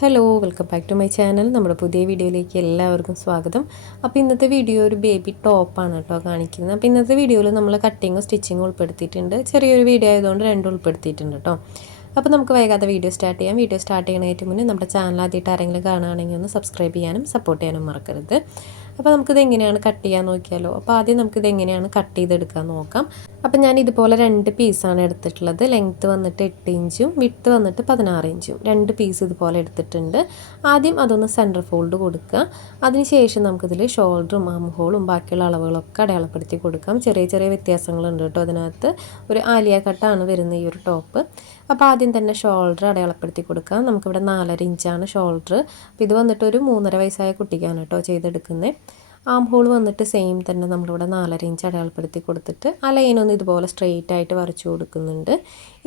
Hello welcome back to my channel. നമ്മുടെ പുതിയ വീഡിയോയിലേക്ക് എല്ലാവർക്കും സ്വാഗതം. അപ്പോൾ ഇന്നത്തെ വീഡിയോ ഒരു ബേബി ടോപ്പാണ് കേട്ടോ കാണിക്കുന്നത്. അപ്പോൾ ഇന്നത്തെ വീഡിയോയിൽ നമ്മൾ കട്ടിങ്ങും സ്റ്റിച്ചിങ്ങും ഉൾപ്പെടുത്തിയിട്ടുണ്ട്. ചെറിയൊരു വീഡിയോ ആയതുകൊണ്ട് രണ്ടും ഉൾപ്പെടുത്തിയിട്ടുണ്ട് കേട്ടോ. അപ്പോൾ നമുക്ക് വൈകാതെ വീഡിയോ സ്റ്റാർട്ട് ചെയ്യാം. വീഡിയോ സ്റ്റാർട്ട് ചെയ്യുന്നതിന് മുന്നേ നമ്മുടെ ചാനൽ ആദ്യമായിട്ട് ആരെങ്കിലും കാണുകയാണെങ്കിൽ ഒന്ന് സബ്സ്ക്രൈബ് ചെയ്യാനും സപ്പോർട്ട് ചെയ്യാനും മറക്കരുത്. അപ്പോൾ നമുക്കിത് എങ്ങനെയാണ് കട്ട് ചെയ്യാൻ നോക്കിയാലോ. അപ്പോൾ ആദ്യം നമുക്കിത് എങ്ങനെയാണ് കട്ട് ചെയ്തെടുക്കാൻ നോക്കാം. അപ്പോൾ ഞാൻ ഇതുപോലെ 2 പീസാണ് എടുത്തിട്ടുള്ളത്. ലെങ്ത്ത് വന്നിട്ട് 8 ഇഞ്ചും വിഡ്ത്ത് വന്നിട്ട് 16 ഇഞ്ചും 2 പീസ് ഇതുപോലെ എടുത്തിട്ടുണ്ട്. ആദ്യം അതൊന്ന് സെൻറ്റർ ഫോൾഡ് കൊടുക്കുക. അതിനുശേഷം നമുക്കിതിൽ ഷോൾഡറും ആം ഹോളും ബാക്കിയുള്ള അളവുകളൊക്കെ അടയാളപ്പെടുത്തി കൊടുക്കാം. ചെറിയ ചെറിയ വ്യത്യാസങ്ങളുണ്ട് കേട്ടോ അതിനകത്ത്. ഒരു ആലിയ കട്ടാണ് വരുന്ന ഈ ഒരു ടോപ്പ്. അപ്പോൾ ആദ്യം തന്നെ ഷോൾഡർ അടയാളപ്പെടുത്തി കൊടുക്കാം. നമുക്കിവിടെ 4.5 ഇഞ്ചാണ് ഷോൾഡർ. അപ്പോൾ ഇത് വന്നിട്ട് ഒരു 3.5 വയസ്സായ കുട്ടിക്കാണ് കേട്ടോ ചെയ്തെടുക്കുന്നത്. ആം ഹോൾ വന്നിട്ട് സെയിം തന്നെ നമ്മളിവിടെ 4.5 ഇഞ്ച് അടയാളപ്പെടുത്തി കൊടുത്തിട്ട് ആ ലൈനൊന്ന് ഇതുപോലെ സ്ട്രെയിറ്റ് ആയിട്ട് വരച്ചു കൊടുക്കുന്നുണ്ട്.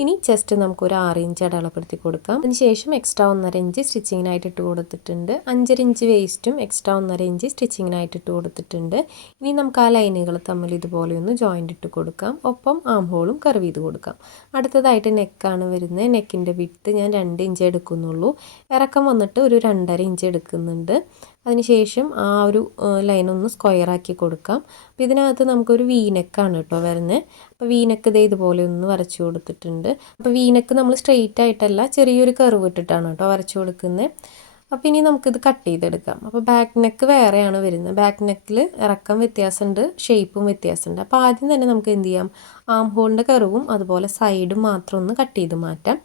ഇനി ചെസ്റ്റ് നമുക്കൊരു 6 ഇഞ്ച് അടയാളപ്പെടുത്തി കൊടുക്കാം. അതിനുശേഷം എക്സ്ട്രാ 1.5 ഇഞ്ച് സ്റ്റിച്ചിങ്ങിനായിട്ട് ഇട്ട് കൊടുത്തിട്ടുണ്ട്. 5.5 ഇഞ്ച് വേസ്റ്റും എക്സ്ട്രാ 1.5 ഇഞ്ച് സ്റ്റിച്ചിങ്ങിനായിട്ട് ഇട്ട് കൊടുത്തിട്ടുണ്ട്. ഇനി നമുക്ക് ആ ലൈനുകൾ തമ്മിൽ ഇതുപോലെ ഒന്ന് ജോയിൻ്റ് ഇട്ട് കൊടുക്കാം. ഒപ്പം ആം ഹോളും കർവ് ചെയ്ത് കൊടുക്കാം. അടുത്തതായിട്ട് നെക്കാണ് വരുന്നത്. നെക്കിൻ്റെ വിഡ്ത്ത് ഞാൻ 2 ഇഞ്ച് എടുക്കുന്നുള്ളൂ. ഇറക്കം വന്നിട്ട് ഒരു 2.5 ഇഞ്ച് എടുക്കുന്നുണ്ട്. അതിനുശേഷം ആ ഒരു ലൈനൊന്ന് സ്ക്വയറാക്കി കൊടുക്കാം. അപ്പോൾ ഇതിനകത്ത് നമുക്കൊരു വീനെക്കാണ് കേട്ടോ വരുന്നത്. അപ്പോൾ വീനെക്ക് ഇതേ ഇതുപോലെ ഒന്ന് വരച്ചു കൊടുത്തിട്ടുണ്ട്. അപ്പോൾ വീനെക്ക് നമ്മൾ സ്ട്രെയിറ്റ് ആയിട്ടല്ല ചെറിയൊരു കർവ് ഇട്ടിട്ടാണ് കേട്ടോ വരച്ചു കൊടുക്കുന്നത്. അപ്പോൾ ഇനി നമുക്കിത് കട്ട് ചെയ്തെടുക്കാം. അപ്പോൾ ബാക്ക് നെക്ക് വേറെയാണ് വരുന്നത്. ബാക്ക് നെക്കിൽ ഇറക്കം വ്യത്യാസമുണ്ട്, ഷേപ്പും വ്യത്യാസമുണ്ട്. അപ്പോൾ ആദ്യം തന്നെ നമുക്ക് എന്ത് ചെയ്യാം, ആം ഹോളിൻ്റെ കർവും അതുപോലെ സൈഡും മാത്രം ഒന്ന് കട്ട് ചെയ്ത് മാറ്റാം.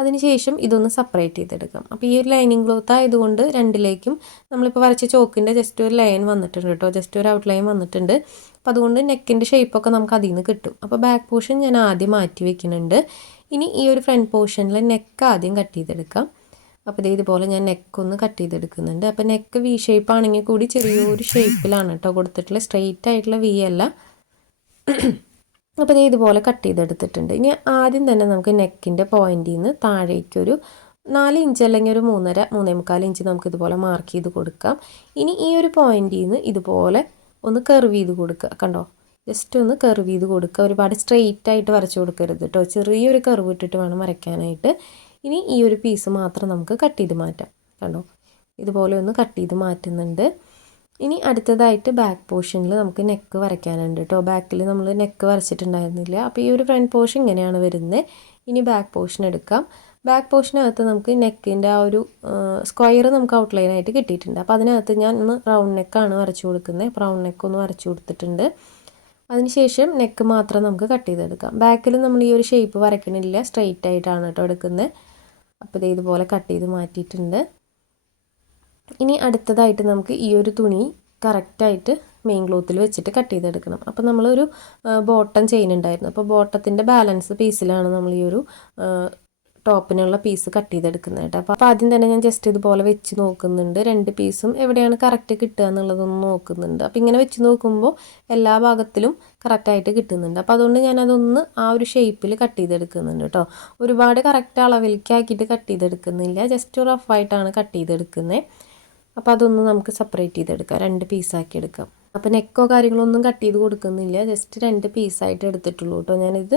അതിനുശേഷം ഇതൊന്ന് സെപ്പറേറ്റ് ചെയ്തെടുക്കാം. അപ്പോൾ ഈ ഒരു ലൈനിങ് ക്ലോത്ത് ആയതുകൊണ്ട് രണ്ടിലേക്കും നമ്മളിപ്പോൾ വരച്ച ചോക്കിൻ്റെ ജസ്റ്റ് ഒരു ലൈൻ വന്നിട്ടുണ്ട് കേട്ടോ, ജസ്റ്റ് ഒരു ഔട്ട് ലൈൻ വന്നിട്ടുണ്ട്. അപ്പോൾ അതുകൊണ്ട് നെക്കിൻ്റെ ഷേപ്പൊക്കെ നമുക്ക് അതിൽ നിന്ന് കിട്ടും. അപ്പോൾ ബാക്ക് പോർഷൻ ഞാൻ ആദ്യം മാറ്റി വെക്കുന്നുണ്ട്. ഇനി ഈ ഒരു ഫ്രണ്ട് പോർഷനിൽ നെക്ക് ആദ്യം കട്ട് ചെയ്തെടുക്കാം. അപ്പോൾ ഇതുപോലെ ഞാൻ നെക്കൊന്ന് കട്ട് ചെയ്തെടുക്കുന്നുണ്ട്. അപ്പോൾ നെക്ക് വി ഷേപ്പ് ആണെങ്കിൽ കൂടി ചെറിയൊരു ഷേപ്പിലാണ് കേട്ടോ കൊടുത്തിട്ടുള്ളത്, സ്ട്രെയിറ്റ് ആയിട്ടുള്ള വി അല്ല. അപ്പോൾ ഇതുപോലെ കട്ട് ചെയ്തെടുത്തിട്ടുണ്ട്. ഇനി ആദ്യം തന്നെ നമുക്ക് നെക്കിൻ്റെ പോയിൻറ്റിൽ നിന്ന് താഴേക്കൊരു 4 ഇഞ്ച് അല്ലെങ്കിൽ ഒരു 3.5 ഇഞ്ച് നമുക്ക് ഇതുപോലെ മാർക്ക് ചെയ്ത് കൊടുക്കാം. ഇനി ഈ ഒരു പോയിൻറ്റിൽ നിന്ന് ഇതുപോലെ ഒന്ന് കർവ് ചെയ്ത് കൊടുക്കുക. കണ്ടോ, ജസ്റ്റ് ഒന്ന് കർവ് ചെയ്ത് കൊടുക്കുക. ഒരുപാട് സ്ട്രെയിറ്റ് ആയിട്ട് വരച്ചു കൊടുക്കരുത് കേട്ടോ, ചെറിയൊരു കർവ് ഇട്ടിട്ട് വേണം വരയ്ക്കാനായിട്ട്. ഇനി ഈ ഒരു പീസ് മാത്രം നമുക്ക് കട്ട് ചെയ്ത് മാറ്റാം. കണ്ടോ, ഇതുപോലെ ഒന്ന് കട്ട് ചെയ്ത് മാറ്റുന്നുണ്ട്. ഇനി അടുത്തതായിട്ട് ബാക്ക് പോർഷനിൽ നമുക്ക് നെക്ക് വരയ്ക്കാനുണ്ട് കേട്ടോ. ബാക്കിൽ നമ്മൾ നെക്ക് വരച്ചിട്ടുണ്ടായിരുന്നില്ല. അപ്പോൾ ഈ ഒരു ഫ്രണ്ട് പോർഷൻ ഇങ്ങനെയാണ് വരുന്നത്. ഇനി ബാക്ക് പോർഷൻ എടുക്കാം. ബാക്ക് പോർഷനകത്ത് നമുക്ക് നെക്കിൻ്റെ ആ ഒരു സ്ക്വയർ നമുക്ക് ഔട്ട്ലൈനായിട്ട് കിട്ടിയിട്ടുണ്ട്. അപ്പോൾ അതിനകത്ത് ഞാൻ ഒന്ന് റൗണ്ട് നെക്കാണ് വരച്ചു കൊടുക്കുന്നത്. റൗണ്ട് നെക്ക് ഒന്ന് വരച്ചു കൊടുത്തിട്ടുണ്ട്. അതിനുശേഷം നെക്ക് മാത്രം നമുക്ക് കട്ട് ചെയ്തെടുക്കാം. ബാക്കിൽ നമ്മൾ ഈ ഒരു ഷേപ്പ് വരയ്ക്കണില്ല, സ്ട്രെയിറ്റ് ആയിട്ടാണ് കേട്ടോ എടുക്കുന്നത്. അപ്പോൾ ഇതുപോലെ കട്ട് ചെയ്ത് മാറ്റിയിട്ടുണ്ട്. ഇനി അടുത്തതായിട്ട് നമുക്ക് ഈ ഒരു തുണി കറക്റ്റായിട്ട് മെയിൻ ക്ലോത്തിൽ വെച്ചിട്ട് കട്ട് ചെയ്തെടുക്കണം. അപ്പോൾ നമ്മളൊരു ബോട്ടം ചെയിൻ ഉണ്ടായിരുന്നു. അപ്പോൾ ബോട്ടത്തിൻ്റെ ബാലൻസ് പീസിലാണ് നമ്മൾ ഈ ഒരു ടോപ്പിനുള്ള പീസ് കട്ട് ചെയ്തെടുക്കുന്നത് കേട്ടോ. അപ്പോൾ ആദ്യം തന്നെ ഞാൻ ജസ്റ്റ് ഇതുപോലെ വെച്ച് നോക്കുന്നുണ്ട്. 2 പീസും എവിടെയാണ് കറക്റ്റ് കിട്ടുക എന്നുള്ളതൊന്ന് നോക്കുന്നുണ്ട്. അപ്പോൾ ഇങ്ങനെ വെച്ച് നോക്കുമ്പോൾ എല്ലാ ഭാഗത്തിലും കറക്റ്റായിട്ട് കിട്ടുന്നുണ്ട്. അപ്പോൾ അതുകൊണ്ട് ഞാനതൊന്ന് ആ ഒരു ഷേപ്പിൽ കട്ട് ചെയ്തെടുക്കുന്നുണ്ട് കേട്ടോ. ഒരുപാട് കറക്റ്റ് അളവിലേക്കാക്കിയിട്ട് കട്ട് ചെയ്തെടുക്കുന്നില്ല, ജസ്റ്റ് റഫായിട്ടാണ് കട്ട് ചെയ്തെടുക്കുന്നത്. അപ്പോൾ അതൊന്ന് നമുക്ക് സെപ്പറേറ്റ് ചെയ്തെടുക്കാം, 2 പീസാക്കി എടുക്കാം. അപ്പോൾ നെക്കോ കാര്യങ്ങളൊന്നും കട്ട് ചെയ്ത് കൊടുക്കുന്നില്ല, ജസ്റ്റ് 2 പീസായിട്ട് എടുത്തിട്ടുള്ളൂ കേട്ടോ ഞാനിത്.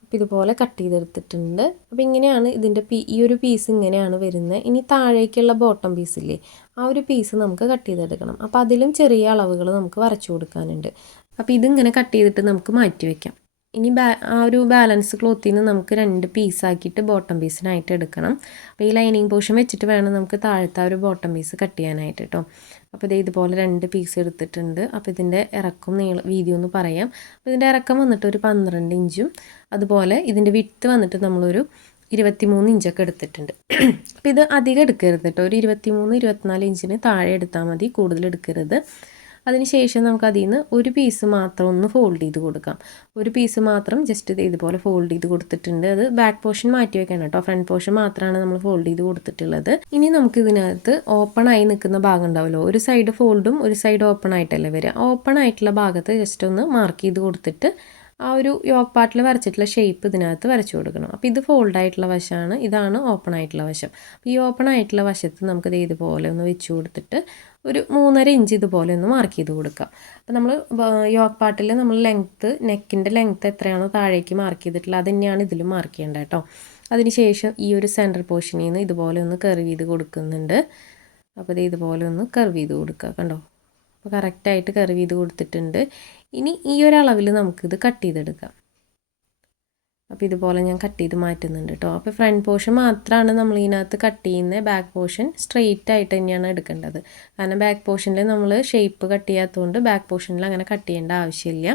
അപ്പോൾ ഇതുപോലെ കട്ട് ചെയ്തെടുത്തിട്ടുണ്ട്. അപ്പോൾ ഇങ്ങനെയാണ് ഇതിൻ്റെ ഈ ഒരു പീസ് ഇങ്ങനെയാണ് വരുന്നത്. ഇനി താഴേക്കുള്ള ബോട്ടം പീസില്ലേ, ആ ഒരു പീസ് നമുക്ക് കട്ട് ചെയ്തെടുക്കണം. അപ്പോൾ അതിലും ചെറിയ അളവുകൾ നമുക്ക് വരച്ചു കൊടുക്കാനുണ്ട്. അപ്പോൾ ഇതിങ്ങനെ കട്ട് ചെയ്തിട്ട് നമുക്ക് മാറ്റി വയ്ക്കാം. ഇനി ആ ഒരു ബാലൻസ് ക്ലോത്തിൽ നിന്ന് നമുക്ക് 2 പീസാക്കിയിട്ട് ബോട്ടം പീസിനായിട്ട് എടുക്കണം. അപ്പോൾ ഈ ലൈനിങ് പോർഷൻ വെച്ചിട്ട് വേണം നമുക്ക് താഴത്തെ ഒരു ബോട്ടം പീസ് കട്ട് ചെയ്യാനായിട്ട് കേട്ടോ. അപ്പോൾ ഇതുപോലെ 2 പീസ് എടുത്തിട്ടുണ്ട്. അപ്പോൾ ഇതിൻ്റെ ഇറക്കം വീതി ഒന്ന് പറയാം. അപ്പോൾ ഇതിൻ്റെ ഇറക്കം വന്നിട്ട് ഒരു 12 ഇഞ്ചും അതുപോലെ ഇതിൻ്റെ വിഡ്ത്ത് വന്നിട്ട് നമ്മളൊരു 23 ഇഞ്ചൊക്കെ എടുത്തിട്ടുണ്ട്. അപ്പോൾ ഇത് അധികം എടുക്കരുത് കേട്ടോ, ഒരു 23-24 ഇഞ്ചിന് താഴെ എടുത്താൽ മതി, കൂടുതൽ എടുക്കരുത്. അതിനുശേഷം നമുക്ക് അതിൽ നിന്ന് ഒരു പീസ് മാത്രം ഒന്ന് ഫോൾഡ് ചെയ്ത് കൊടുക്കാം. ഒരു പീസ് മാത്രം ജസ്റ്റ് ഇതുപോലെ ഫോൾഡ് ചെയ്ത് കൊടുത്തിട്ടുണ്ട്. അത് ബാക്ക് പോർഷൻ മാറ്റി വെക്കണം കേട്ടോ, ഫ്രണ്ട് പോർഷൻ മാത്രമാണ് നമ്മൾ ഫോൾഡ് ചെയ്ത് കൊടുത്തിട്ടുള്ളത്. ഇനി നമുക്ക് ഇതിനകത്ത് ഓപ്പൺ ആയി നിൽക്കുന്ന ഭാഗം ഉണ്ടാവുമല്ലോ, ഒരു സൈഡ് ഫോൾഡും ഒരു സൈഡ് ഓപ്പൺ ആയിട്ടല്ലേ വരിക. ഓപ്പൺ ആയിട്ടുള്ള ഭാഗത്ത് ജസ്റ്റ് ഒന്ന് മാർക്ക് ചെയ്ത് കൊടുത്തിട്ട് ആ ഒരു യോക്ക് പാർട്ടിൽ വരച്ചിട്ടുള്ള ഷേപ്പ് ഇതിനകത്ത് വരച്ചു കൊടുക്കണം. അപ്പോൾ ഇത് ഫോൾഡ് ആയിട്ടുള്ള വശമാണ്, ഇതാണ് ഓപ്പൺ ആയിട്ടുള്ള വശം. അപ്പോൾ ഈ ഓപ്പൺ ആയിട്ടുള്ള വശത്ത് നമുക്കിത് ഇതുപോലെ ഒന്ന് വെച്ച് കൊടുത്തിട്ട് ഒരു 3.5 ഇഞ്ച് ഇതുപോലെ ഒന്ന് മാർക്ക് ചെയ്ത് കൊടുക്കാം. അപ്പോൾ നമ്മൾ യോക്ക് പാർട്ടിൽ നമ്മൾ നെക്കിൻ്റെ ലെങ്ത്ത് എത്രയാണോ താഴേക്ക് മാർക്ക് ചെയ്തിട്ടുള്ളത് അത് തന്നെയാണ് ഇതിലും മാർക്ക് ചെയ്യേണ്ടത് കേട്ടോ. അതിനുശേഷം ഈ ഒരു സെൻറ്റർ പോർഷനിൽ നിന്ന് ഇതുപോലെ ഒന്ന് കർവ് ചെയ്ത് കൊടുക്കുന്നുണ്ട്. അപ്പോൾ ഇത് ഇതുപോലെ ഒന്ന് കർവ് ചെയ്ത് കൊടുക്കുക. കണ്ടോ? അപ്പോൾ കറക്റ്റായിട്ട് കർവ് ചെയ്ത് കൊടുത്തിട്ടുണ്ട്. ഇനി ഈ ഒരു അളവിൽ നമുക്കിത് കട്ട് ചെയ്തെടുക്കാം. അപ്പോൾ ഇതുപോലെ ഞാൻ കട്ട് ചെയ്ത് മാറ്റുന്നുണ്ട് കേട്ടോ. അപ്പോൾ ഫ്രണ്ട് പോർഷൻ മാത്രമാണ് നമ്മൾ ഇതിനകത്ത് കട്ട് ചെയ്യുന്നത്. ബാക്ക് പോർഷൻ സ്ട്രെയിറ്റ് ആയിട്ട് തന്നെയാണ് എടുക്കേണ്ടത്. കാരണം ബാക്ക് പോർഷനിൽ നമ്മൾ ഷേപ്പ് കട്ട് ചെയ്യാത്തതുകൊണ്ട് ബാക്ക് പോർഷനിൽ അങ്ങനെ കട്ട് ചെയ്യേണ്ട ആവശ്യമില്ല.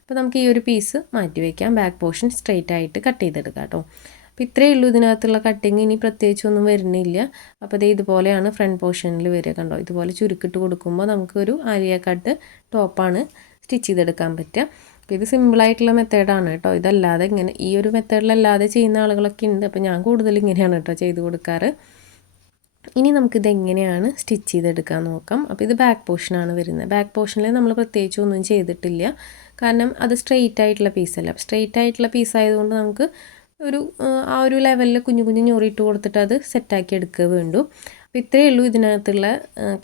അപ്പോൾ നമുക്ക് ഈ ഒരു പീസ് മാറ്റി വയ്ക്കാം. ബാക്ക് പോർഷൻ സ്ട്രെയിറ്റ് ആയിട്ട് കട്ട് ചെയ്തെടുക്കാം കേട്ടോ. അപ്പോൾ ഇത്രയേ ഉള്ളൂ ഇതിനകത്തുള്ള കട്ടിങ്. ഇനി പ്രത്യേകിച്ചൊന്നും വരുന്നില്ല. അപ്പോൾ ഇത് ഇതുപോലെയാണ് ഫ്രണ്ട് പോർഷനിൽ വരിക. കണ്ടോ? ഇതുപോലെ ചുരുക്കിട്ട് കൊടുക്കുമ്പോൾ നമുക്കൊരു ആലിയ കട്ട് ടോപ്പാണ് സ്റ്റിച്ച് ചെയ്തെടുക്കാൻ പറ്റുക. അപ്പോൾ ഇത് സിമ്പിളായിട്ടുള്ള മെത്തേഡാണ് കേട്ടോ. ഇതല്ലാതെ ഇങ്ങനെ ഈ ഒരു മെത്തേഡിലല്ലാതെ ചെയ്യുന്ന ആളുകളൊക്കെ ഉണ്ട്. അപ്പോൾ ഞാൻ കൂടുതൽ ഇങ്ങനെയാണ് കേട്ടോ ചെയ്ത് കൊടുക്കാറ്. ഇനി നമുക്കിത് എങ്ങനെയാണ് സ്റ്റിച്ച് ചെയ്തെടുക്കാൻ നോക്കാം. അപ്പോൾ ഇത് ബാക്ക് പോർഷനാണ് വരുന്നത്. ബാക്ക് പോർഷനിൽ നമ്മൾ പ്രത്യേകിച്ച് ഒന്നും ചെയ്തിട്ടില്ല. കാരണം അത് സ്ട്രെയിറ്റ് ആയിട്ടുള്ള പീസല്ല. സ്ട്രെയിറ്റ് ആയിട്ടുള്ള പീസായതുകൊണ്ട് നമുക്ക് ആ ഒരു ലെവലിൽ കുഞ്ഞു കുഞ്ഞു ഞൊറിയിട്ട് കൊടുത്തിട്ട് അത് സെറ്റാക്കി എടുക്കുക വേണ്ടു. അപ്പോൾ ഇത്രയേ ഉള്ളൂ ഇതിനകത്തുള്ള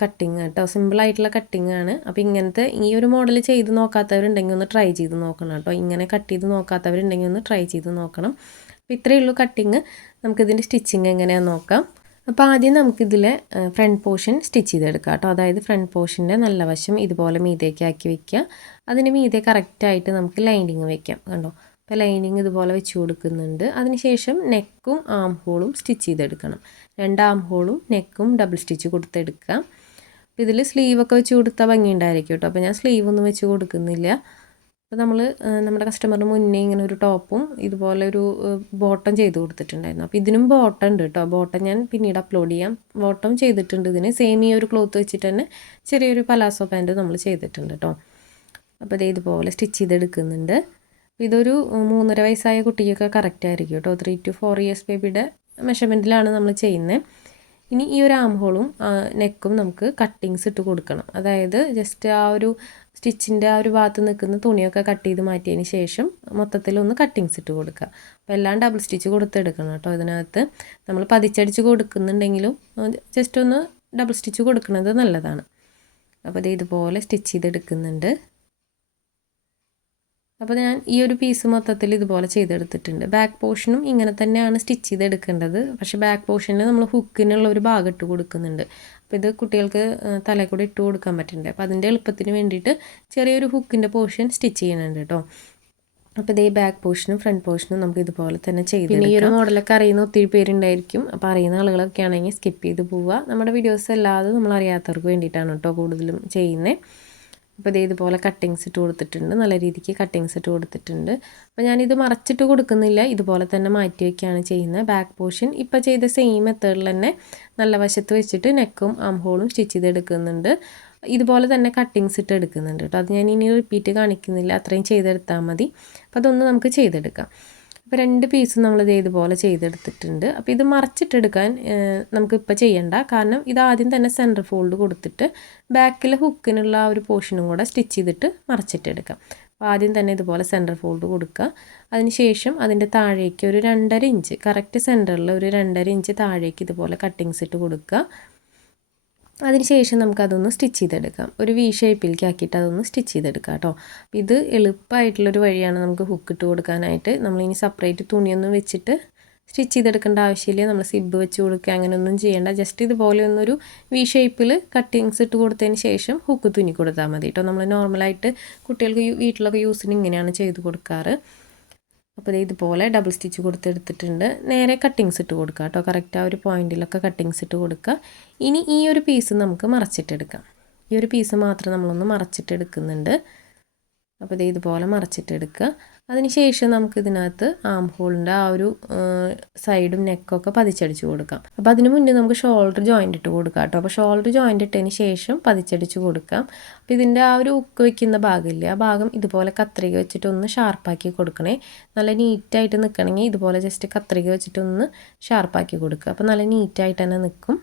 കട്ടിങ് കേട്ടോ. സിമ്പിളായിട്ടുള്ള കട്ടിങ് ആണ്. അപ്പോൾ ഇങ്ങനത്തെ ഈ ഒരു മോഡൽ ചെയ്ത് നോക്കാത്തവരുണ്ടെങ്കിൽ ഒന്ന് ട്രൈ ചെയ്ത് നോക്കണം കേട്ടോ. ഇങ്ങനെ കട്ട് ചെയ്ത് നോക്കാത്തവരുണ്ടെങ്കിൽ ഒന്ന് ട്രൈ ചെയ്ത് നോക്കണം. അപ്പോൾ ഇത്രയേ ഉള്ളൂ കട്ടിങ്. നമുക്കിതിൻ്റെ സ്റ്റിച്ചിങ് എങ്ങനെയാണെന്ന് നോക്കാം. അപ്പോൾ ആദ്യം നമുക്കിതിലെ ഫ്രണ്ട് പോർഷൻ സ്റ്റിച്ച് ചെയ്തെടുക്കാം കേട്ടോ. അതായത് ഫ്രണ്ട് പോർഷൻ്റെ നല്ല വശം ഇതുപോലെ മീതേക്ക് ആക്കി വയ്ക്കുക. അതിന് മീതെ കറക്റ്റായിട്ട് നമുക്ക് ലൈനിങ് വയ്ക്കാം. കണ്ടോ? അപ്പോൾ ലൈനിങ് ഇതുപോലെ വെച്ച് കൊടുക്കുന്നുണ്ട്. അതിനുശേഷം നെക്കും ആം ഹോളും സ്റ്റിച്ച് ചെയ്തെടുക്കണം. 2 ആം ഹോളും നെക്കും ഡബിൾ സ്റ്റിച്ച് കൊടുത്തെടുക്കുക. അപ്പോൾ ഇതിൽ സ്ലീവൊക്കെ വെച്ച് കൊടുത്താൽ ഭംഗിയുണ്ടായിരിക്കും കേട്ടോ. അപ്പോൾ ഞാൻ സ്ലീവൊന്നും വെച്ച് കൊടുക്കുന്നില്ല. അപ്പോൾ നമ്മൾ നമ്മുടെ കസ്റ്റമറിന് മുന്നേ ഇങ്ങനെ ഒരു ടോപ്പും ഇതുപോലെ ഒരു ബോട്ടം ചെയ്ത് കൊടുത്തിട്ടുണ്ടായിരുന്നു. അപ്പോൾ ഇതിനും ബോട്ടം ഉണ്ട് കേട്ടോ. ബോട്ടം ഞാൻ പിന്നീട് അപ്ലോഡ് ചെയ്യാം. ബോട്ടം ചെയ്തിട്ടുണ്ട് ഇതിന്. സെയിം ഈ ഒരു ക്ലോത്ത് വെച്ചിട്ട് തന്നെ ചെറിയൊരു പലാസോ പാൻറ്റ് നമ്മൾ ചെയ്തിട്ടുണ്ട് കേട്ടോ. അപ്പോൾ ഇത് ഇതുപോലെ സ്റ്റിച്ച് ചെയ്തെടുക്കുന്നുണ്ട്. ഇതൊരു 3.5 വയസ്സായ കുട്ടിക്കൊക്കെ കറക്റ്റ് ആയിരിക്കും കേട്ടോ. 3 to 4 years ബേബിയുടെ മെഷർമെൻറ്റിലാണ് നമ്മൾ ചെയ്യുന്നത്. ഇനി ഈ ഒരു ആം ഹോളും നെക്കും നമുക്ക് കട്ടിങ്സ് ഇട്ട് കൊടുക്കണം. അതായത് ജസ്റ്റ് ആ ഒരു സ്റ്റിച്ചിൻ്റെ ആ ഒരു ഭാഗത്ത് നിൽക്കുന്ന തുണിയൊക്കെ കട്ട് ചെയ്ത് മാറ്റിയതിന് ശേഷം മൊത്തത്തിലൊന്ന് കട്ടിങ്സ് ഇട്ട് കൊടുക്കുക. അപ്പോൾ എല്ലാം ഡബിൾ സ്റ്റിച്ച് കൊടുത്തെടുക്കണം കേട്ടോ. ഇതിനകത്ത് നമ്മൾ പതിച്ചടിച്ച് കൊടുക്കുന്നുണ്ടെങ്കിലും ജസ്റ്റ് ഒന്ന് ഡബിൾ സ്റ്റിച്ച് കൊടുക്കുന്നത് നല്ലതാണ്. അപ്പോൾ ഇത് ഇതുപോലെ സ്റ്റിച്ച് ചെയ്തെടുക്കുന്നുണ്ട്. അപ്പോൾ ഞാൻ ഈ ഒരു പീസ് മൊത്തത്തിൽ ഇതുപോലെ ചെയ്തെടുത്തിട്ടുണ്ട്. ബാക്ക് പോർഷനും ഇങ്ങനെ തന്നെയാണ് സ്റ്റിച്ച് ചെയ്തെടുക്കേണ്ടത്. പക്ഷേ ബാക്ക് പോർഷനിൽ നമ്മൾ ഹുക്കിനുള്ള ഒരു ഭാഗം ഇട്ട് കൊടുക്കുന്നുണ്ട്. അപ്പോൾ ഇത് കുട്ടികൾക്ക് തലയിൽ കൂടെ ഇട്ട് കൊടുക്കാൻ പറ്റുന്നുണ്ട്. അപ്പോൾ അതിൻ്റെ എളുപ്പത്തിന് വേണ്ടിയിട്ട് ചെറിയൊരു ഹുക്കിൻ്റെ പോർഷൻ സ്റ്റിച്ച് ചെയ്യുന്നുണ്ട് കേട്ടോ. അപ്പോൾ ഇതേ ബാക്ക് പോർഷനും ഫ്രണ്ട് പോർഷനും നമുക്ക് ഇതുപോലെ തന്നെ ചെയ്ത്. പിന്നെ ഈ ഒരു മോഡലൊക്കെ അറിയുന്ന ഒത്തിരി പേരുണ്ടായിരിക്കും. അപ്പോൾ അറിയുന്ന ആളുകളൊക്കെ ആണെങ്കിൽ സ്കിപ്പ് ചെയ്ത് പോവുക. നമ്മുടെ വീഡിയോസ് അല്ലാതെ നമ്മൾ അറിയാത്തവർക്ക് വേണ്ടിയിട്ടാണ് കേട്ടോ കൂടുതലും ചെയ്യുന്നത്. അപ്പോൾ ഇതുപോലെ കട്ടിങ്സ് ഇട്ട് കൊടുത്തിട്ടുണ്ട്. നല്ല രീതിക്ക് കട്ടിങ്സ് ഇട്ട് കൊടുത്തിട്ടുണ്ട്. അപ്പോൾ ഞാനിത് മറച്ചിട്ട് കൊടുക്കുന്നില്ല. ഇതുപോലെ തന്നെ മാറ്റി വയ്ക്കുകയാണ് ചെയ്യുന്നത്. ബാക്ക് പോർഷൻ ഇപ്പോൾ ചെയ്ത സെയിം മെത്തേഡിൽ തന്നെ നല്ല വശത്ത് വെച്ചിട്ട് നെക്കും ആം ഹോളും സ്റ്റിച്ച് ചെയ്തെടുക്കുന്നുണ്ട്. ഇതുപോലെ തന്നെ കട്ടിങ്സ് ഇട്ട് എടുക്കുന്നുണ്ട് കേട്ടോ. അത് ഞാൻ ഇനി റിപ്പീറ്റ് കാണിക്കുന്നില്ല. അത്രയും ചെയ്തെടുത്താൽ മതി. അപ്പോൾ അതൊന്ന് നമുക്ക് ചെയ്തെടുക്കാം. അപ്പോൾ 2 പീസും നമ്മളിത് ഇതുപോലെ ചെയ്തെടുത്തിട്ടുണ്ട്. അപ്പോൾ ഇത് മറച്ചിട്ടെടുക്കാൻ നമുക്കിപ്പോൾ ചെയ്യണ്ട. കാരണം ഇത് ആദ്യം തന്നെ സെൻറ്റർ ഫോൾഡ് കൊടുത്തിട്ട് ബാക്കിലെ ഹുക്കിനുള്ള ആ ഒരു പോർഷനും കൂടെ സ്റ്റിച്ച് ചെയ്തിട്ട് മറച്ചിട്ടെടുക്കാം. അപ്പോൾ ആദ്യം തന്നെ ഇതുപോലെ സെൻറ്റർ ഫോൾഡ് കൊടുക്കുക. അതിനുശേഷം അതിൻ്റെ താഴേക്ക് ഒരു 2.5 ഇഞ്ച് കറക്റ്റ് സെൻറ്ററിൽ ഒരു 2.5 ഇഞ്ച് താഴേക്ക് ഇതുപോലെ കട്ടിങ്സ് ഇട്ട് കൊടുക്കുക. അതിനുശേഷം നമുക്കതൊന്ന് സ്റ്റിച്ച് ചെയ്തെടുക്കാം. ഒരു വി ഷേപ്പിലേക്ക് ആക്കിയിട്ട് അതൊന്ന് സ്റ്റിച്ച് ചെയ്തെടുക്കാം കേട്ടോ. അപ്പോൾ ഇത് എളുപ്പമായിട്ടുള്ളൊരു വഴിയാണ് നമുക്ക് ഹുക്ക് ഇട്ട് കൊടുക്കാനായിട്ട്. നമ്മളിനി സെപ്പറേറ്റ് തുണിയൊന്നും വെച്ചിട്ട് സ്റ്റിച്ച് ചെയ്തെടുക്കേണ്ട ആവശ്യമില്ല. നമ്മൾ സിബ് വെച്ച് കൊടുക്കുക അങ്ങനെയൊന്നും ചെയ്യേണ്ട. ജസ്റ്റ് ഇതുപോലെ ഒന്നൊരു വി ഷേപ്പിൽ കട്ടിങ്സ് ഇട്ട് കൊടുത്തതിന് ശേഷം ഹുക്ക് തുന്നി കൊടുത്താൽ മതി കേട്ടോ. നമ്മൾ നോർമലായിട്ട് കുട്ടികൾക്ക് വീട്ടിലൊക്കെ യൂസിന് ഇങ്ങനെയാണ് ചെയ്ത് കൊടുക്കാറ്. അപ്പോൾ ഇതുപോലെ ഡബിൾ സ്റ്റിച്ച് കൊടുത്തെടുത്തിട്ടുണ്ട്. നേരെ കട്ടിങ്സ് ഇട്ട് കൊടുക്കുക കേട്ടോ. കറക്റ്റ് ആ ഒരു പോയിൻറ്റിലൊക്കെ കട്ടിങ്സ് ഇട്ട് കൊടുക്കുക. ഇനി ഈ ഒരു പീസ് നമുക്ക് മറച്ചിട്ടെടുക്കാം. ഈ ഒരു പീസ് മാത്രം നമ്മളൊന്ന് മറച്ചിട്ടെടുക്കുന്നുണ്ട്. അപ്പോൾ ഇതുപോലെ മറച്ചിട്ടെടുക്കുക. അതിനുശേഷം നമുക്കിതിനകത്ത് ആം ഹോളിൻ്റെ ആ ഒരു സൈഡും നെക്കൊക്കെ പതിച്ചടിച്ച് കൊടുക്കാം. അപ്പോൾ അതിന് മുന്നേ നമുക്ക് ഷോൾഡർ ജോയിൻ്റ് ഇട്ട് കൊടുക്കാം കേട്ടോ. അപ്പോൾ ഷോൾഡർ ജോയിൻ്റ് ഇട്ടതിന് ശേഷം പതിച്ചടിച്ച് കൊടുക്കാം. അപ്പോൾ ഇതിൻ്റെ ആ ഒരു ഉക്ക് വയ്ക്കുന്ന ഭാഗമില്ലേ, ആ ഭാഗം ഇതുപോലെ കത്രിക വെച്ചിട്ട് ഒന്ന് ഷാർപ്പാക്കി കൊടുക്കണേ. നല്ല നീറ്റായിട്ട് നിൽക്കണമെങ്കിൽ ഇതുപോലെ ജസ്റ്റ് കത്രിക വെച്ചിട്ടൊന്ന് ഷാർപ്പാക്കി കൊടുക്കുക. അപ്പോൾ നല്ല നീറ്റായിട്ട് തന്നെ നിൽക്കും.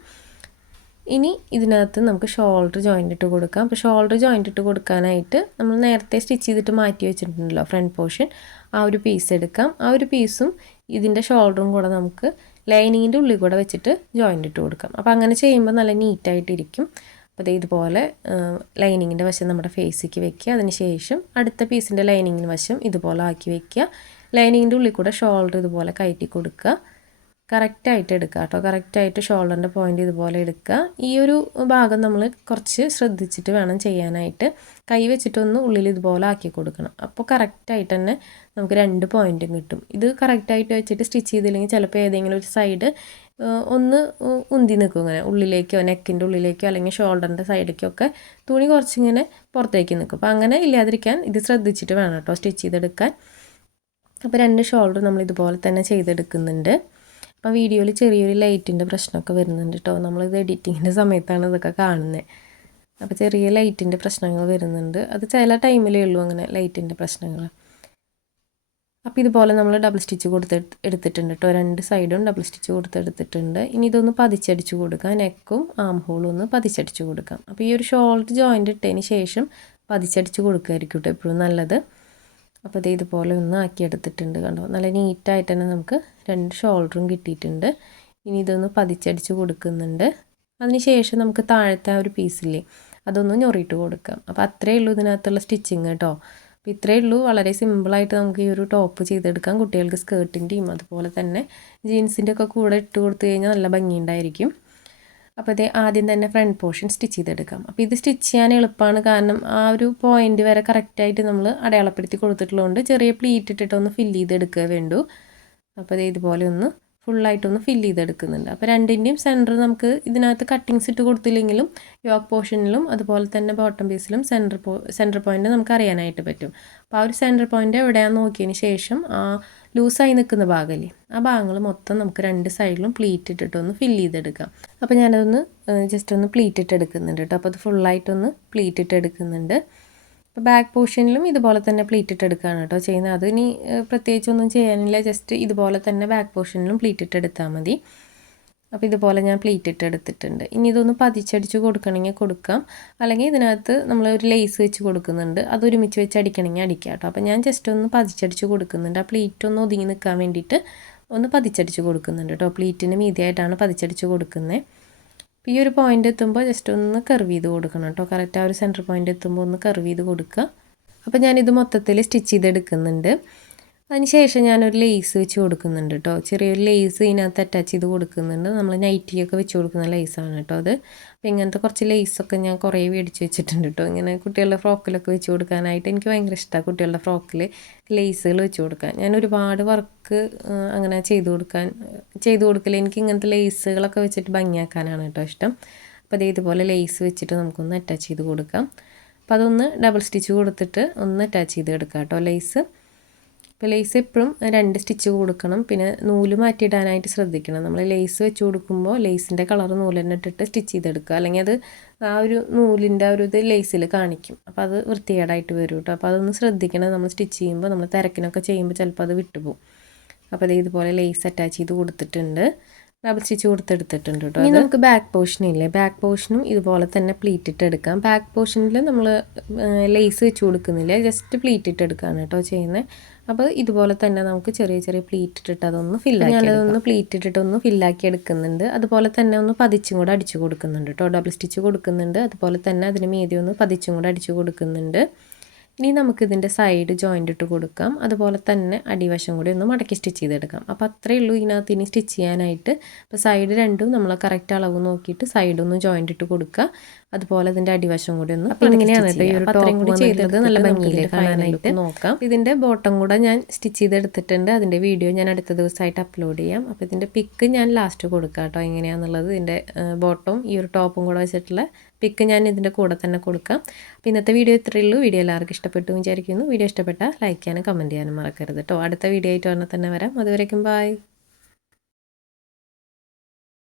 ഇനി ഇതിനകത്ത് നമുക്ക് ഷോൾഡർ ജോയിൻ്റ് ഇട്ട് കൊടുക്കാം. അപ്പോൾ ഷോൾഡർ ജോയിൻ്റ് ഇട്ട് കൊടുക്കാനായിട്ട് നമ്മൾ നേരത്തെ സ്റ്റിച്ച് ചെയ്തിട്ട് മാറ്റി വെച്ചിട്ടുണ്ടല്ലോ ഫ്രണ്ട് പോർഷൻ, ആ ഒരു പീസ് എടുക്കാം. ആ ഒരു പീസും ഇതിൻ്റെ ഷോൾഡറും കൂടെ നമുക്ക് ലൈനിങ്ങിൻ്റെ ഉള്ളിൽ കൂടെ വെച്ചിട്ട് ജോയിൻ്റ് ഇട്ട് കൊടുക്കാം. അപ്പോൾ അങ്ങനെ ചെയ്യുമ്പോൾ നല്ല നീറ്റായിട്ടിരിക്കും. അപ്പോൾ ഇതുപോലെ ലൈനിങ്ങിൻ്റെ വശം നമ്മുടെ ഫേസിലേക്ക് വെക്കുക. അതിന് ശേഷം അടുത്ത പീസിൻ്റെ ലൈനിങ്ങിൻ്റെ വശം ഇതുപോലെ ആക്കി വെക്കുക. ലൈനിങ്ങിൻ്റെ ഉള്ളിൽ കൂടെ ഷോൾഡർ ഇതുപോലെ കയറ്റി കൊടുക്കുക. കറക്റ്റായിട്ട് എടുക്കുക കേട്ടോ. കറക്റ്റായിട്ട് ഷോൾഡറിൻ്റെ പോയിൻ്റ് ഇതുപോലെ എടുക്കുക. ഈ ഒരു ഭാഗം നമ്മൾ കുറച്ച് ശ്രദ്ധിച്ചിട്ട് വേണം ചെയ്യാനായിട്ട്. കൈ വെച്ചിട്ടൊന്ന് ഉള്ളിൽ ഇതുപോലെ ആക്കി കൊടുക്കണം. അപ്പോൾ കറക്റ്റായിട്ട് തന്നെ നമുക്ക് 2 പോയിൻറ്റും കിട്ടും. ഇത് കറക്റ്റായിട്ട് വെച്ചിട്ട് സ്റ്റിച്ച് ചെയ്തില്ലെങ്കിൽ ചിലപ്പോൾ ഏതെങ്കിലും ഒരു സൈഡ് ഒന്ന് ഉന്തി നിൽക്കും, ഇങ്ങനെ ഉള്ളിലേക്കോ നെക്കിൻ്റെ ഉള്ളിലേക്കോ അല്ലെങ്കിൽ ഷോൾഡറിൻ്റെ സൈഡിലേക്കോ ഒക്കെ തുണി കുറച്ചിങ്ങനെ പുറത്തേക്ക് നിൽക്കും. അപ്പോൾ അങ്ങനെ ഇല്ലാതിരിക്കാൻ ഇത് ശ്രദ്ധിച്ചിട്ട് വേണം കേട്ടോ സ്റ്റിച്ച് ചെയ്തെടുക്കാൻ. അപ്പോൾ 2 ഷോൾഡർ നമ്മൾ ഇതുപോലെ തന്നെ ചെയ്തെടുക്കുന്നുണ്ട്. അപ്പോൾ വീഡിയോയിൽ ചെറിയൊരു ലൈറ്റിൻ്റെ പ്രശ്നമൊക്കെ വരുന്നുണ്ട് കേട്ടോ. നമ്മളിത് എഡിറ്റിങ്ങിൻ്റെ സമയത്താണ് ഇതൊക്കെ കാണുന്നത്. അപ്പോൾ ചെറിയ ലൈറ്റിൻ്റെ പ്രശ്നങ്ങൾ വരുന്നുണ്ട്. അത് ചില ടൈമിലേ ഉള്ളൂ അങ്ങനെ ലൈറ്റിൻ്റെ പ്രശ്നങ്ങൾ. അപ്പോൾ ഇതുപോലെ നമ്മൾ ഡബിൾ സ്റ്റിച്ച് എടുത്തിട്ടുണ്ട് കേട്ടോ. 2 സൈഡും ഡബിൾ സ്റ്റിച്ച് കൊടുത്തെടുത്തിട്ടുണ്ട്. ഇനി ഇതൊന്ന് പതിച്ചടിച്ച് കൊടുക്കാം. നെക്കും ആം ഹോളും ഒന്ന് പതിച്ചടിച്ച് കൊടുക്കാം. അപ്പോൾ ഈ ഒരു ഷോൾഡർ ജോയിൻ്റ് ഇട്ടതിന് ശേഷം പതിച്ചടിച്ച് കൊടുക്കുമായിരിക്കും കേട്ടോ എപ്പോഴും നല്ലത്. അപ്പോൾ ഇത് ഇതുപോലെ ഒന്ന് ആക്കിയെടുത്തിട്ടുണ്ട് കണ്ടോ. നല്ല നീറ്റായിട്ട് തന്നെ നമുക്ക് 2 ഷോൾഡറും കിട്ടിയിട്ടുണ്ട്. ഇനി ഇതൊന്ന് പതിച്ചടിച്ച് കൊടുക്കുന്നുണ്ട്. അതിന് ശേഷം നമുക്ക് താഴത്തെ ആ ഒരു പീസില്ലേ അതൊന്ന് ഞൊറിയിട്ട് കൊടുക്കാം. അപ്പോൾ അത്രയേ ഉള്ളൂ ഇതിനകത്തുള്ള സ്റ്റിച്ചിങ് കേട്ടോ. അപ്പോൾ ഇത്രയേ ഉള്ളൂ. വളരെ സിമ്പിളായിട്ട് നമുക്ക് ഈ ഒരു ടോപ്പ് ചെയ്തെടുക്കാം. കുട്ടികൾക്ക് സ്കേർട്ടിൻ്റെയും അതുപോലെ തന്നെ ജീൻസിൻ്റെ ഒക്കെ കൂടെ ഇട്ട് കൊടുത്തു കഴിഞ്ഞാൽ നല്ല ഭംഗിയുണ്ടായിരിക്കും. അപ്പോൾ ഇത് ആദ്യം തന്നെ ഫ്രണ്ട് പോർഷൻ സ്റ്റിച്ച് ചെയ്തെടുക്കാം. അപ്പോൾ ഇത് സ്റ്റിച്ച് ചെയ്യാൻ എളുപ്പമാണ്. കാരണം ആ ഒരു പോയിൻ്റ് വരെ കറക്റ്റായിട്ട് നമ്മൾ അടയാളപ്പെടുത്തി കൊടുത്തിട്ടുള്ളതുകൊണ്ട് ചെറിയ പ്ലീറ്റ് ഇട്ടിട്ടൊന്ന് ഫില്ല് ചെയ്തെടുക്കുക വേണ്ടു. അപ്പോൾ ഇതുപോലെ ഒന്ന് ഫുള്ളായിട്ടൊന്ന് ഫില്ല് ചെയ്തെടുക്കുന്നുണ്ട്. അപ്പോൾ രണ്ടിൻ്റെയും സെൻറ്റർ നമുക്ക് ഇതിനകത്ത് കട്ടിങ്സ് ഇട്ട് കൊടുത്തില്ലെങ്കിലും യോക്ക് പോർഷനിലും അതുപോലെ തന്നെ ബോട്ടം പീസിലും സെൻറ്റർ പോയിൻ്റ് നമുക്ക് അറിയാനായിട്ട് പറ്റും. അപ്പോൾ ആ ഒരു സെൻറ്റർ പോയിൻ്റ് എവിടെയാണെന്ന് നോക്കിയതിന് ശേഷം ആ ലൂസായി നിൽക്കുന്ന ഭാഗമല്ലേ ആ ഭാഗങ്ങൾ മൊത്തം നമുക്ക് 2 സൈഡിലും പ്ലീറ്റ് ഇട്ടിട്ടൊന്ന് ഫില്ല് ചെയ്തെടുക്കാം. അപ്പോൾ ഞാനതൊന്ന് ജസ്റ്റ് ഒന്ന് പ്ലീറ്റ് ഇട്ടെടുക്കുന്നുണ്ട് കേട്ടോ. അപ്പോൾ അത് ഫുള്ളായിട്ടൊന്ന് പ്ലീറ്റ് ഇട്ടെടുക്കുന്നുണ്ട്. അപ്പോൾ ബാക്ക് പോർഷനിലും ഇതുപോലെ തന്നെ പ്ലീറ്റ് ഇട്ടെടുക്കുകയാണ് കേട്ടോ ചെയ്യുന്നത്. അതിനി പ്രത്യേകിച്ചൊന്നും ചെയ്യാനില്ല. ജസ്റ്റ് ഇതുപോലെ തന്നെ ബാക്ക് പോർഷനിലും പ്ലീറ്റ് ഇട്ടെടുത്താൽ മതി. അപ്പോൾ ഇതുപോലെ ഞാൻ പ്ലീറ്റ് ഇട്ടെടുത്തിട്ടുണ്ട്. ഇനി ഇതൊന്ന് പതിച്ചടിച്ച് കൊടുക്കണമെങ്കിൽ കൊടുക്കാം. അല്ലെങ്കിൽ ഇതിനകത്ത് നമ്മൾ ഒരു ലേസ് വെച്ച് കൊടുക്കുന്നുണ്ട്. അതൊരുമിച്ച് വെച്ച് അടിക്കണമെങ്കിൽ അടിക്കാം കേട്ടോ. അപ്പോൾ ഞാൻ ജസ്റ്റ് ഒന്ന് പതിച്ചടിച്ച് കൊടുക്കുന്നുണ്ട്. ആ പ്ലീറ്റ് ഒന്ന് ഒതുങ്ങി നിൽക്കാൻ വേണ്ടിയിട്ട് ഒന്ന് പതിച്ചടിച്ച് കൊടുക്കുന്നുണ്ട് കേട്ടോ. പ്ലീറ്റിന് മീതിയായിട്ടാണ് പതിച്ചടിച്ച് കൊടുക്കുന്നത്. അപ്പോൾ ഈ ഒരു പോയിൻ്റ് എത്തുമ്പോൾ ജസ്റ്റ് ഒന്ന് കർവ് ചെയ്ത് കൊടുക്കണം കേട്ടോ. കറക്റ്റ് ആ ഒരു സെൻറ്റർ പോയിൻ്റ് എത്തുമ്പോൾ ഒന്ന് കർവ് ചെയ്ത് കൊടുക്കുക. അപ്പോൾ ഞാനിത് മൊത്തത്തിൽ സ്റ്റിച്ച് ചെയ്തെടുക്കുന്നുണ്ട്. അതിനുശേഷം ഞാനൊരു ലേസ് വെച്ച് കൊടുക്കുന്നുണ്ട് കേട്ടോ. ചെറിയൊരു ലേസ് ഇതിനകത്ത് അറ്റാച്ച് ചെയ്ത് കൊടുക്കുന്നുണ്ട്. നമ്മൾ നൈറ്റിയൊക്കെ വെച്ച് കൊടുക്കുന്ന ലേസാണ് കേട്ടോ അത്. അപ്പോൾ ഇങ്ങനത്തെ കുറച്ച് ലേസൊക്കെ ഞാൻ കുറേ മേടിച്ച് വെച്ചിട്ടുണ്ട് കേട്ടോ. ഇങ്ങനെ കുട്ടികളുടെ ഫ്രോക്കിലൊക്കെ വെച്ച് കൊടുക്കാനായിട്ട് എനിക്ക് ഭയങ്കര ഇഷ്ടമാണ്. കുട്ടികളുടെ ഫ്രോക്കിൽ ലേസുകൾ വെച്ച് കൊടുക്കാൻ ഞാൻ ഒരുപാട് വർക്ക് അങ്ങനെ ചെയ്ത് കൊടുക്കൽ എനിക്ക് ഇങ്ങനത്തെ ലേസുകളൊക്കെ വെച്ചിട്ട് ഭംഗിയാക്കാനാണ് കേട്ടോ ഇഷ്ടം. അപ്പോൾ ഇതുപോലെ ലേസ് വെച്ചിട്ട് നമുക്കൊന്ന് അറ്റാച്ച് ചെയ്ത് കൊടുക്കാം. അപ്പോൾ അതൊന്ന് ഡബിൾ സ്റ്റിച്ച് കൊടുത്തിട്ട് ഒന്ന് അറ്റാച്ച് ചെയ്ത് എടുക്കാം കേട്ടോ ലേസ്. അപ്പോൾ ലേസ് എപ്പോഴും 2 സ്റ്റിച്ച് കൊടുക്കണം. പിന്നെ നൂല് മാറ്റിയിടാനായിട്ട് ശ്രദ്ധിക്കണം. നമ്മൾ ലേസ് വെച്ച് കൊടുക്കുമ്പോൾ ലേസിൻ്റെ കളർ നൂല് തന്നെ ഇട്ടിട്ട് സ്റ്റിച്ച് ചെയ്തെടുക്കുക. അല്ലെങ്കിൽ അത് ആ ഒരു നൂലിൻ്റെ ഒരു ഇത് ലേസിൽ കാണിക്കും. അപ്പോൾ അത് വൃത്തികേടായിട്ട് വരും കേട്ടോ. അപ്പോൾ അതൊന്ന് ശ്രദ്ധിക്കണം. നമ്മൾ സ്റ്റിച്ച് ചെയ്യുമ്പോൾ നമ്മൾ തിരക്കിനൊക്കെ ചെയ്യുമ്പോൾ ചിലപ്പോൾ അത് വിട്ടുപോകും. അപ്പോൾ ഇതുപോലെ ലേസ് അറ്റാച്ച് ചെയ്ത് കൊടുത്തിട്ടുണ്ട്. ഡബിൾ സ്റ്റിച്ച് കൊടുത്തെടുത്തിട്ടുണ്ട് കേട്ടോ. ഇനി നമുക്ക് ബാക്ക് പോർഷനില്ലേ ബാക്ക് പോർഷനും ഇതുപോലെ തന്നെ പ്ലീറ്റ് ഇട്ടെടുക്കാം. ബാക്ക് പോർഷനിൽ നമ്മൾ ലേസ് വെച്ച് കൊടുക്കുന്നില്ല, ജസ്റ്റ് പ്ലീറ്റ് ഇട്ടെടുക്കുകയാണ് കേട്ടോ ചെയ്യുന്നത്. അപ്പോൾ ഇതുപോലെ തന്നെ നമുക്ക് ചെറിയ ചെറിയ പ്ലീറ്റ് ഇട്ടിട്ട് അതൊന്ന് ഫില്ലാക്കി ഞാനതൊന്ന് പ്ലീറ്റ് ഇട്ടിട്ടൊന്ന് ഫില്ലാക്കി എടുക്കുന്നുണ്ട്. അതുപോലെ തന്നെ ഒന്ന് പതിച്ചും കൂടെ അടിച്ചു കൊടുക്കുന്നുണ്ട് കേട്ടോ. ഡബിൾ സ്റ്റിച്ച് കൊടുക്കുന്നുണ്ട്. അതുപോലെ തന്നെ അതിന് മീതി ഒന്ന് പതിച്ചും കൂടെ അടിച്ചു കൊടുക്കുന്നുണ്ട്. ഇനി നമുക്കിതിൻ്റെ സൈഡ് ജോയിൻ്റ് ഇട്ട് കൊടുക്കാം. അതുപോലെ തന്നെ അടിവശം കൂടി ഒന്ന് മടക്കി സ്റ്റിച്ച് ചെയ്തെടുക്കാം. അപ്പോൾ അത്രയേ ഉള്ളൂ ഇതിനകത്ത് ഇനി സ്റ്റിച്ച് ചെയ്യാനായിട്ട്. അപ്പോൾ സൈഡ് രണ്ടും നമ്മൾ കറക്റ്റ് അളവ് നോക്കിയിട്ട് സൈഡൊന്ന് ജോയിൻ്റ് ഇട്ട് കൊടുക്കുക. അതുപോലെ ഇതിൻ്റെ അടിവശം കൂടി ഒന്ന് അപ്പോൾ ഇങ്ങനെയാണ് കേട്ടോ ഈ ഒരു ടോപ്പും കൂടി ചെയ്തത് നല്ല ഭംഗിയിൽ കാണാനായിട്ട് നോക്കാം. ഇതിൻ്റെ ബോട്ടം കൂടെ ഞാൻ സ്റ്റിച്ച് ചെയ്തെടുത്തിട്ടുണ്ട്. അതിൻ്റെ വീഡിയോ ഞാൻ അടുത്ത ദിവസമായിട്ട് അപ്ലോഡ് ചെയ്യാം. അപ്പോൾ ഇതിൻ്റെ പിക്ക് ഞാൻ ലാസ്റ്റ് കൊടുക്കാം കേട്ടോ എങ്ങനെയാണെന്നുള്ളത്. ഇതിൻ്റെ ബോട്ടവും ഈ ഒരു ടോപ്പും കൂടെ വെച്ചിട്ടുള്ള പിക്ക് ഞാൻ ഇതിൻ്റെ കൂടെ തന്നെ കൊടുക്കാം. അപ്പോൾ ഇന്നത്തെ വീഡിയോ ഇത്രയേ ഉള്ളൂ. വീഡിയോ എല്ലാവർക്കും ഇഷ്ടപ്പെട്ടു വിചാരിക്കുന്നു. വീഡിയോ ഇഷ്ടപ്പെട്ടാൽ ലൈക്ക് ചെയ്യാനും കമൻറ്റ് ചെയ്യാനും മറക്കരുത് കേട്ടോ. അടുത്ത വീഡിയോ ആയിട്ട് തന്നെ വരാം. അതുവരേക്കും ബൈ.